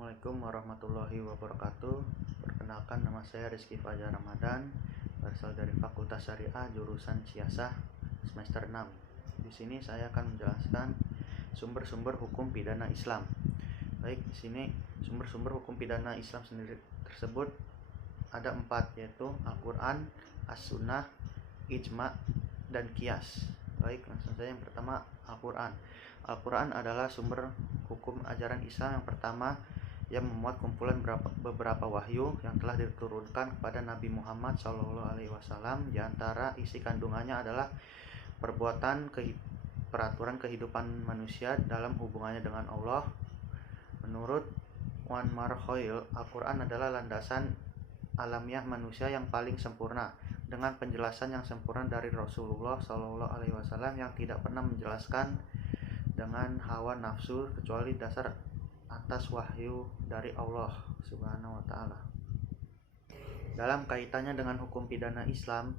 Assalamualaikum warahmatullahi wabarakatuh. Perkenalkan, nama saya Rizky Fajar Ramadan, berasal dari Fakultas Syariah jurusan Siasah semester 6. Di sini saya akan menjelaskan sumber-sumber hukum pidana Islam. Baik, di sini sumber-sumber hukum pidana Islam sendiri tersebut ada 4, yaitu Al-Quran, As-Sunnah, Ijma, dan Qiyas. Baik, langsung saja. Yang pertama, Al-Quran. Al-Quran adalah sumber hukum ajaran Islam yang pertama yang memuat kumpulan beberapa wahyu yang telah diturunkan kepada Nabi Muhammad SAW. Di antara isi kandungannya adalah peraturan kehidupan manusia dalam hubungannya dengan Allah. Menurut Wan Markhoil, Al-Quran adalah landasan alamiah manusia yang paling sempurna, dengan penjelasan yang sempurna dari Rasulullah SAW yang tidak pernah menjelaskan dengan hawa nafsu kecuali dasar atas wahyu dari Allah Subhanahu wa Ta'ala. Dalam kaitannya dengan hukum pidana Islam,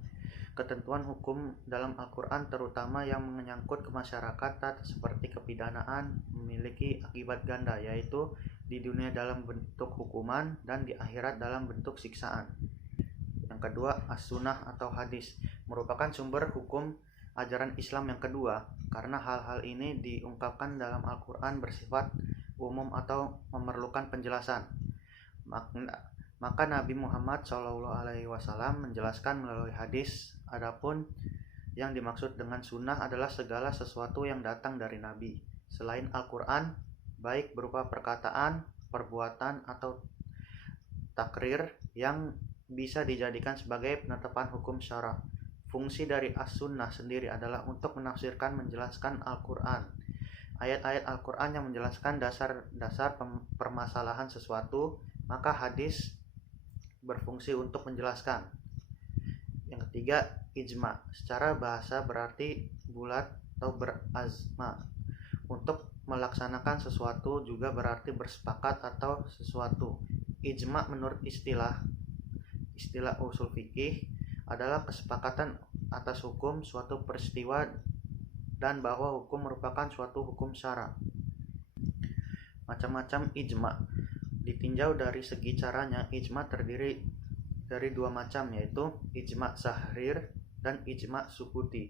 ketentuan hukum dalam Al-Quran terutama yang menyangkut kemasyarakatan seperti kepidanaan memiliki akibat ganda, yaitu di dunia dalam bentuk hukuman dan di akhirat dalam bentuk siksaan. Yang kedua, As-Sunnah atau hadis merupakan sumber hukum ajaran Islam yang kedua, karena hal-hal ini diungkapkan dalam Al-Quran bersifat umum atau memerlukan penjelasan. Maka Nabi Muhammad SAW menjelaskan melalui hadis. Adapun yang dimaksud dengan sunnah adalah segala sesuatu yang datang dari Nabi selain Al-Quran, baik berupa perkataan, perbuatan, atau takrir yang bisa dijadikan sebagai penetapan hukum syara. Fungsi dari As-Sunnah sendiri adalah untuk menafsirkan, menjelaskan Al-Quran. Ayat-ayat Al-Quran yang menjelaskan dasar permasalahan sesuatu, maka hadis berfungsi untuk menjelaskan. Yang ketiga, ijma. Secara bahasa berarti bulat atau berazma. Untuk melaksanakan sesuatu juga berarti bersepakat atau sesuatu. Ijma menurut istilah usul fikih adalah kesepakatan atas hukum suatu peristiwa dan bahwa hukum merupakan suatu hukum syara. Macam-macam ijma. Ditinjau dari segi caranya, ijma terdiri dari 2 macam, yaitu ijma sahir dan ijma sukuti.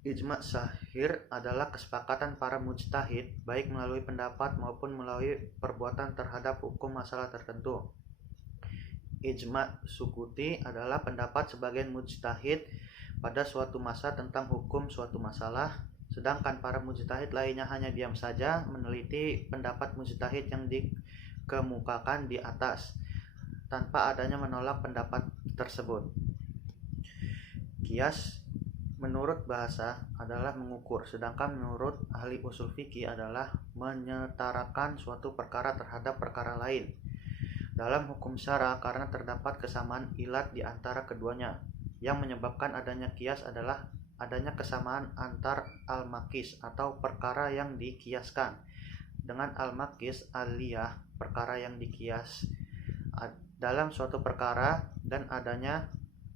Ijma sahir adalah kesepakatan para mujtahid baik melalui pendapat maupun melalui perbuatan terhadap hukum masalah tertentu. Ijma sukuti adalah pendapat sebagian mujtahid pada suatu masa tentang hukum suatu masalah, sedangkan para mujtahid lainnya hanya diam saja meneliti pendapat mujtahid yang dikemukakan di atas tanpa adanya menolak pendapat tersebut. Qiyas menurut bahasa adalah mengukur, sedangkan menurut ahli usul fikih adalah menyetarakan suatu perkara terhadap perkara lain dalam hukum syara, karena terdapat kesamaan ilat di antara keduanya. Yang menyebabkan adanya qiyas adalah adanya kesamaan antar al-makis atau perkara yang dikiaskan dengan al-makis aliyah, perkara yang dikias dalam suatu perkara, dan adanya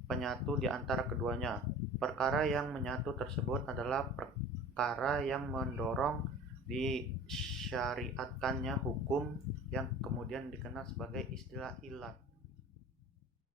penyatu di antara keduanya. Perkara yang menyatu tersebut adalah perkara yang mendorong disyariatkannya hukum yang kemudian dikenal sebagai istilah ilat.